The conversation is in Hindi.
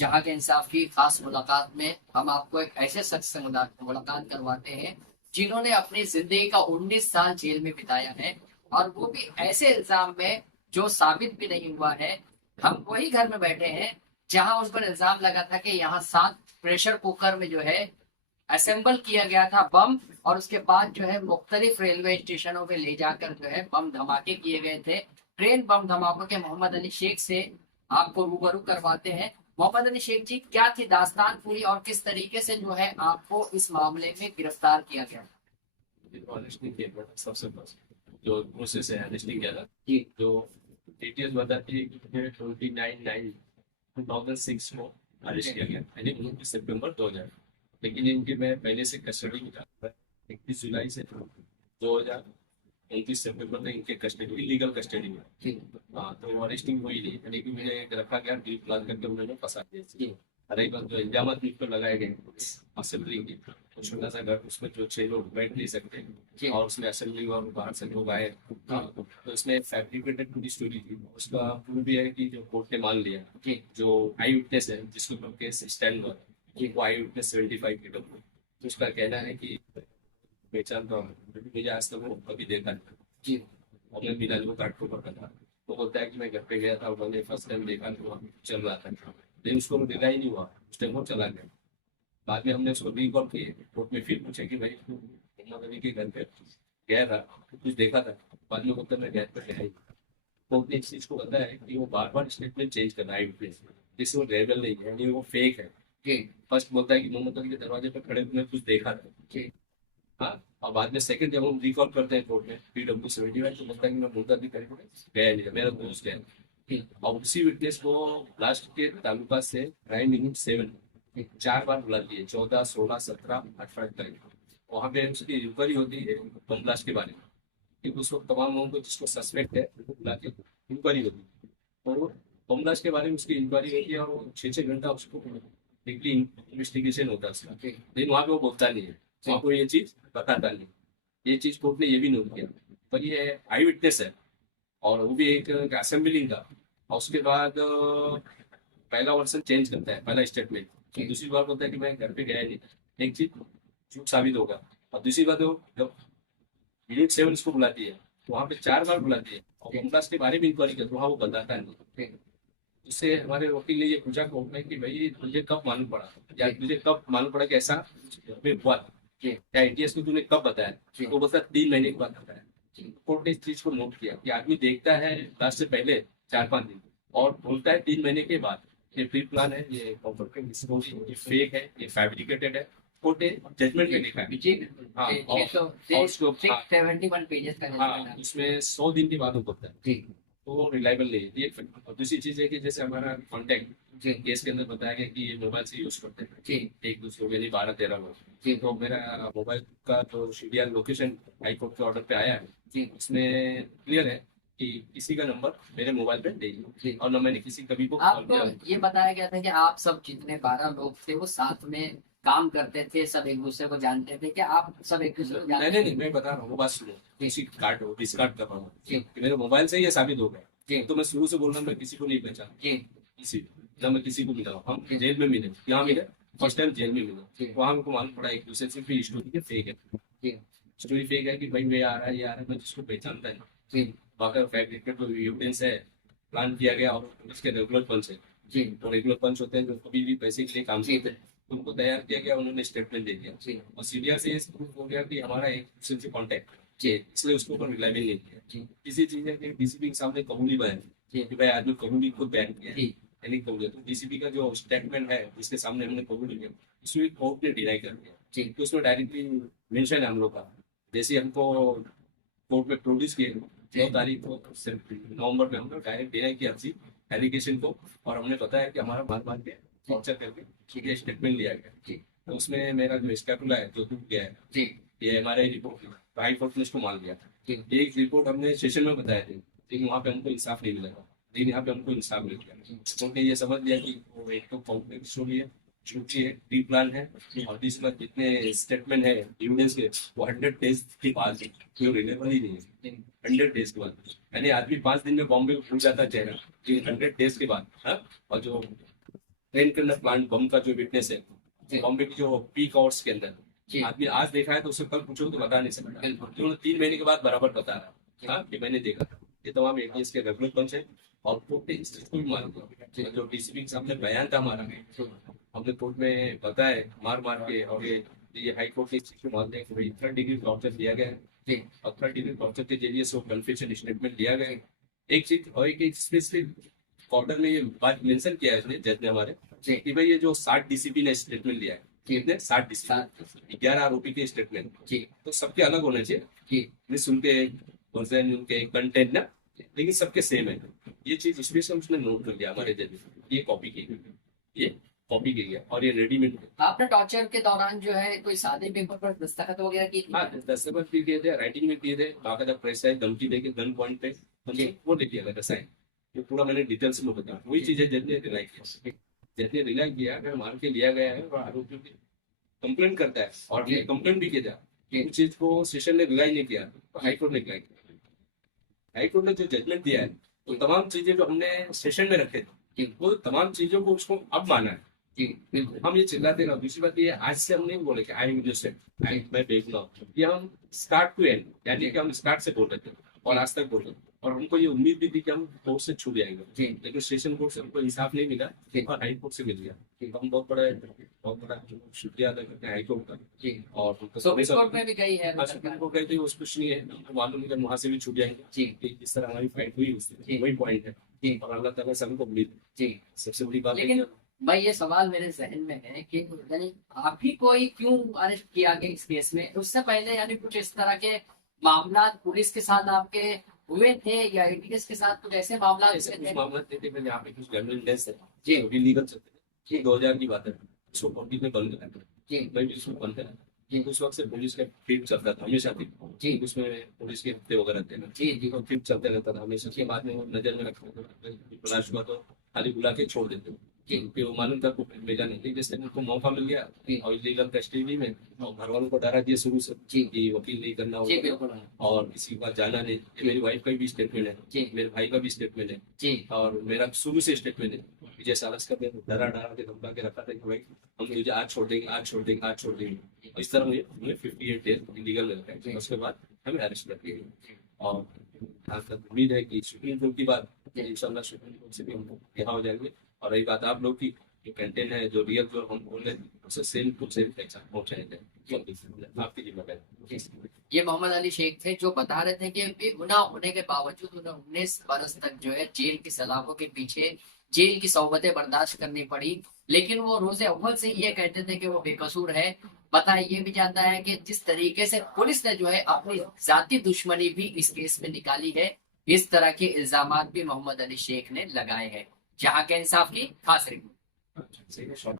जहां के इंसाफ की खास मुलाकात में हम आपको एक ऐसे शख्स से मुलाकात करवाते हैं जिन्होंने अपनी जिंदगी का 19 साल जेल में बिताया है, और वो भी ऐसे इल्जाम में जो साबित भी नहीं हुआ है। हम वही घर में बैठे हैं जहां उस पर इल्जाम लगा था कि यहाँ 7 प्रेशर कुकर में जो है असेंबल किया गया था बम, और उसके बाद जो है मुख्तलिफ रेलवे स्टेशनों पे ले जाकर जो है बम धमाके किए गए थे। ट्रेन बम धमाकों के मोहम्मद अली शेख से आपको रूबरू करवाते हैं। मोहम्मद अली शेख जी, क्या थी दास्तान पूरी और किस तरीके से जो है आपको इस मामले में गिरफ्तार किया गया? ऑनेस्टली किया था सबसे फर्स्ट जो प्रोसेस है ऑनेस्टली किया था। जी। जो डिटेल्स बताती है कि मुझे 29/9/2006 को अरेस्ट किया गया यानी 29 सितंबर 2000। लेकिन इनके मैं पहले से कस्टडी में था। 31 जुलाई से 2029 सितंबर तक इनके कस्टडी लीगल कस्टडी में। जी। हाँ, तो अरेस्टिंग हुई नहीं यानी कि मुझे रखा गया डील प्लान करके उन्होंने फंसा दिया। जी। रही बात जो इल्जाम मुझ पर लगाए गए असेंबली की, तो छोटा सा घर उसमें जो 6 लोग बैठ नहीं सकते जी। और उसमें असेंबली और बाहर से लोग आए। तो उसमें फैब्रिकेटेड पूरी स्टोरी थी। उसका प्रूफ भी है कि जो कोर्ट ने मान लिया जी। जो आई विटनेस है जिसको केस स्टैंड हुआ जी। वो आई विटनेस 75 की डब्ल्यू। तो उसका कहना है कि पहचान तो मुझे आज तक वो कभी देखा नहीं। जी। और मैं बिना वो काट को पकड़ा था। तो बोलता है कि मैं घर पे गया था और मैंने फर्स्ट टाइम देखा तो वहाँ चल रहा था, लेकिन उसको देखा ही नहीं हुआ। उस टाइम वो चला गया। बाद में हमने उसको रिकॉल किए कोर्ट में, फिर पूछे कि भाई तू मोहम्मद अली के घर पे गया था तो कुछ देखा था? बाद में बोलता मैं घर पे गया ही। कोर्ट ने इस चीज को बताया है कि वो बार बार स्टेटमेंट चेंज कर रहा है विटनेस, जिससे वो रेबल नहीं है यानी वो फेक है। जी। फर्स्ट बोलता है कि मोहम्मद अली के दरवाजे पर खड़े तुमने कुछ देखा था। जी। हाँ, और बाद में सेकंड जब हम रिकॉल करते हैं कोर्ट में PW 71 तो बोलता है कि मैं मुद्दा भी करीब गया नहीं था, मेरा दोस्त गया। जी। और उसी विटनेस को लास्ट के तालुका से 9/7 4 बार बुला दिए, 14, 16, 17, 18 तारीख को। वहाँ पे उसकी इंक्वायरी होती है बम ब्लास्ट के बारे में, कि उस वक्त तमाम लोगों को जिसको सस्पेक्ट है उनको बुला के इंक्वायरी होती है। और बम ब्लास्ट के बारे में उसकी इंक्वायरी होती है और वो 6-6 घंटा उसको डीपली इन्वेस्टिगेशन होता है उसका। लेकिन वहाँ पे वो बोलता नहीं है, वहाँ को ये चीज बताता नहीं। ये चीज कोर्ट ने ये भी नोट किया। पर ये आई विटनेस है और वो भी एक असेंबलिंग का। और उसके बाद पहला वर्सन चेंज करता है, पहला स्टेटमेंट। तो दूसरी बार बोलता है कि मैं घर पे गया नहीं। एक चीज झूठ साबित होगा। और दूसरी बात वो जब यूनिट 7 उसको बुलाती है तो वहाँ पे 4 बार बुलाती है और बमब्लास्ट के बारे में इंक्वायरी करती है, वहाँ वो बताता नहीं। उससे हमारे वकील ने ये पूछा कोर्ट में कि भाई तुझे कब मालूम पड़ा या तुझे कब मालूम पड़ा कि ऐसा में हुआ था, क्या ATS को तूने कब बताया? तो बोलता 3 महीने के बाद बताया। कोर्ट ने इस चीज को नोट किया कि आदमी देखता है लास्ट से पहले 4-5 दिन और बोलता है 3 महीने के बाद। ये प्री प्लान है, ये ये फेक है, ये फैब्रिकेटेड है। कोर्ट ने जजमेंट में लिखा है। जी। हाँ, और उसको 671 पेजेस का हाँ, जजमेंट है। उसमें 100 दिन के बाद वो बोलता है। जी। तो वो रिलायबल नहीं है। ये और दूसरी चीज है कि जैसे हमारा कॉन्टेक्ट जी। केस के अंदर बताया गया कि ये मोबाइल से यूज करते हैं जी। एक दूसरे को, यानी 12-13 लोग। जी। तो मेरा मोबाइल का जो सीडीआर लोकेशन हाई कोर्ट के ऑर्डर पे आया है, जी। उसमें क्लियर है कि किसी का नंबर मेरे मोबाइल पे नहीं जी। है और न मैंने किसी कभी को कॉल आपको किया। ये बताया गया था कि आप सब जितने 12 लोग थे वो साथ में काम करते थे, सब एक दूसरे को जानते थे, क्या आप सब एक दूसरे को नहीं जानते नहीं थे? नहीं, मैं बता रहा हूँ, वो बात सुनो। किसी कार्ड हो डिस्कार्ड कर रहा हूँ जी। कि मेरे मोबाइल से ही ये साबित हो गया। जी। तो मैं शुरू से बोल रहा हूँ मैं किसी को नहीं पहचान, जी। किसी न मैं किसी को मिला हूँ। हम जी। जेल में मिले, यहाँ जी। मिले, फर्स्ट टाइम जेल में जी। मिले, वहाँ हमको मालूम पड़ा एक दूसरे से फिर स्टोरी के फेक है। जी। स्टोरी फेक है कि भाई ये आ रहा है, ये आ रहा है, मैं जिसको पहचानता है। जी। बाकी फैब्रिकेटेड जो एविडेंस है, प्लान किया गया और उसके रेगुलर पंच है। जी। तो रेगुलर पंच होते हैं जो कभी भी पैसे के लिए काम जी। करते हैं, तो उनको तैयार किया गया, उन्होंने स्टेटमेंट दे दिया। जी। और सीडीआर से प्रूफ हो गया कि हमारा एक दूसरे से कॉन्टेक्ट है, इसलिए उसके ऊपर रिलायबल नहीं किया। जी। इसी चीज है कि डीसीपी के सामने कबूली बयान जी। कि भाई आदमी कबूली खुद बयान किया है, जी। यानी कबूल। तो डीसीपी का जो स्टेटमेंट है जिसके सामने हमने कबूल किया, उसमें कोर्ट ने डिनाई कर दिया। जी। तो उसमें डायरेक्टली मेंशन है हम लोग का। जैसे हमको कोर्ट में प्रोड्यूस किए 9 तारीख को, सिर्फ नवंबर में हमने डायरेक्ट डिनाई किया अर्जी एलिगेशन को, और हमने बताया कि हमारा मार मार के टॉर्चर करके ठीक है स्टेटमेंट लिया गया। जी। तो उसमें मेरा जो स्कैपुला है जो टूट गया है, जी। ये हमारे रिपोर्ट तो हाई कोर्ट ने इसको मान लिया। जी। ये एक रिपोर्ट हमने सेशन में बताया थी, लेकिन वहाँ पे हमको इंसाफ नहीं मिलेगा। लेकिन यहाँ पे हमको इंसाफ मिल गया। कोर्ट ने ये समझ लिया कि वो एक तो कॉम्प्लेक्स स्टोरी है, झूठी है, प्री प्लान है, और इसमें जितने स्टेटमेंट है एविडेंस के वो 100 डेज के बाद कोई रिलेबल ही नहीं है। 100 डेज के बाद यानी आदमी 5 दिन में बॉम्बे को भूल जाता है चेहरा, 100 डेज के बाद। हाँ? और जो ट्रेन के अंदर प्लांट बम का जो विटनेस है, जी। बॉम्बे की जो पीक आवर्स के अंदर जी आदमी आज देखा है तो उसे कल पूछो तो बता नहीं सकता, बिल्कुल। उन्होंने 3 महीने के बाद बराबर बता रहा जी। है, हाँ कि मैंने देखा था। ये तमाम एटीएस के रेगुलर पंच है और कोर्ट ने इस चीज को भी माना जी। जो डीसीपी के सामने बयान था हमारा, हमने कोर्ट में बताया मार मार के, और ये हाई कोर्ट ने इस चीज को मानते हैं कि भाई 3rd डिग्री टॉर्चर दिया गया है, जी और 3rd डिग्री टॉर्चर के जरिए से कन्फेशन स्टेटमेंट लिया गया है। एक चीज और एक स्पेसिफिक ऑर्डर में ये बात मेंशन किया है इसने, जज ने हमारे, जी कि भाई ये जो 60 डीसीपी ने स्टेटमेंट लिया है, कितने 60 डीसीपी 11 आरोपी के स्टेटमेंट, जी तो सबके अलग होने चाहिए, जी मिस उनके वर्जन उनके कंटेंट ना, लेकिन सबके सेम है। ये चीज स्पेशल उसने नोट कर लिया हमारे जज ने, ये कॉपी की गई, ये कॉपी की गई और ये रेडीमेड। आपने टॉर्चर के दौरान जो है कोई सादे पेपर पर दस्तखत वगैरह की थी? हाँ, दस्तखत भी दिए थे, राइटिंग में दिए थे, बाकायदा प्रेस है, धमकी देके गन पॉइंट पे जी। वो दे दिया था साइन, ये पूरा मैंने डिटेल्स में बताया। वही चीज है जज ने रिलाई किया, जज ने रिलाई किया अगर मार के लिया गया है और आरोपी कंप्लेंट करता है, और हमने जी। कंप्लेंट भी किया जी। उस चीज को सेशन ने रिलाई नहीं किया तो हाईकोर्ट ने रिलाई किया। हाईकोर्ट ने जो जजमेंट दिया है तो तमाम चीजें जो हमने सेशन में रखे थे जी। वो तमाम चीजों को उसको अब माना है। जी बिल्कुल। हम ये चिल्लाते रहो। दूसरी बात ये आज से हम नहीं बोले कि आई इनोसेंट आई मैं बेगुना हूं, ये हम स्टार्ट टू एंड यानी कि हम स्टार्ट से बोल रहे थे और आज तक बोल रहे थे, और हमको ये उम्मीद भी थी कि हम कोर्ट से छूट जाएंगे, जी। लेकिन स्टेशन कोर्ट से हमको इंसाफ नहीं मिला जी। और हाई कोर्ट से मिल गया। जी। तो हम बहुत बड़ा शुक्रिया अदा करते हैं हाई कोर्ट का। जी और उनको सुप्रीम कोर्ट में भी गई है हाँ, सुप्रीम कोर्ट कहते हैं उस कुछ नहीं है, हमको मालूम है कि हम वहां से भी छूट जाएंगे। जी कि इस तरह हमारी फाइट हुई उससे, जी। वही पॉइंट है। जी। और अल्लाह ताला से हमको उम्मीद है। जी सबसे बड़ी बात है लेकिन कि भाई ये सवाल मेरे जहन में है कि यानी आप ही कोई क्यों अरेस्ट किया गया इस केस में? उससे पहले यानी कुछ इस तरह के मामला पुलिस के साथ आपके हुए थे या एटीएस के साथ कुछ ऐसे मामला ऐसे हुए कुछ थे? मामला थे कि यहाँ पे कुछ गवर्नमेंट डेथ है जी। जो लीगल चलते थे, जी। 2000 की बात है, उसको कॉन्टी में बंद करा जी मैं भी उसको बंद करा। जी। उस वक्त से पुलिस का फील्ड चलता था हमेशा थी जी। उसमें पुलिस के हफ्ते वगैरह थे ना, जी जी तो फील्ड चलते रहता था हमेशा। के बाद में वो नजर में रखते थे, तलाश हुआ तो खाली बुला के छोड़ देते जी। क्योंकि वो मालूम था भेजा नहीं थी। जैसे उनको मौका मिल गया जी। और लीगल कस्टडी में, और घर वालों को डरा दिया शुरू से जी। कि वकील नहीं करना जी होगा बिल्कुल और किसी के पास जाना नहीं। ये मेरी वाइफ का भी स्टेटमेंट है, जी। मेरे भाई का भी स्टेटमेंट है, जी और मेरा शुरू से स्टेटमेंट है। विजय सालस का मैं डरा डरा के धमका के रखा था कि भाई हम तुझे आज छोड़ देंगे, आज छोड़ देंगे, आज छोड़ देंगे। इस तरह मुझे 58 डेज इलीगल में रखा है। उसके बाद हमें अरेस्ट कर दिया और आज तक उम्मीद है कि सुप्रीम कोर्ट की बात इंशाल्लाह सुप्रीम कोर्ट से भी हम यहाँ हो जाएंगे। और रही बात आप लोग की, जो कंटेंट है जो रियल जो हम बोल रहे हैं उसे सेम टू सेम पहुंचाएंगे आपकी जिम्मेदारी। ये मोहम्मद अली शेख थे जो बता रहे थे कि बेगुनाह होने के बावजूद उन्हें 19 बरस तक जो है जेल की सलाखों के पीछे जेल की सोबतें बर्दाश्त करनी पड़ी, लेकिन वो रोजे अव्वल से ये कहते थे कि वो बेकसूर है। पता ये भी जाता है कि जिस तरीके से पुलिस ने जो है अपनी जाती दुश्मनी भी इस केस में निकाली है, इस तरह के इल्जामात भी मोहम्मद अली शेख ने लगाए हैं। जहां के इंसाफ की खास रिपोर्ट।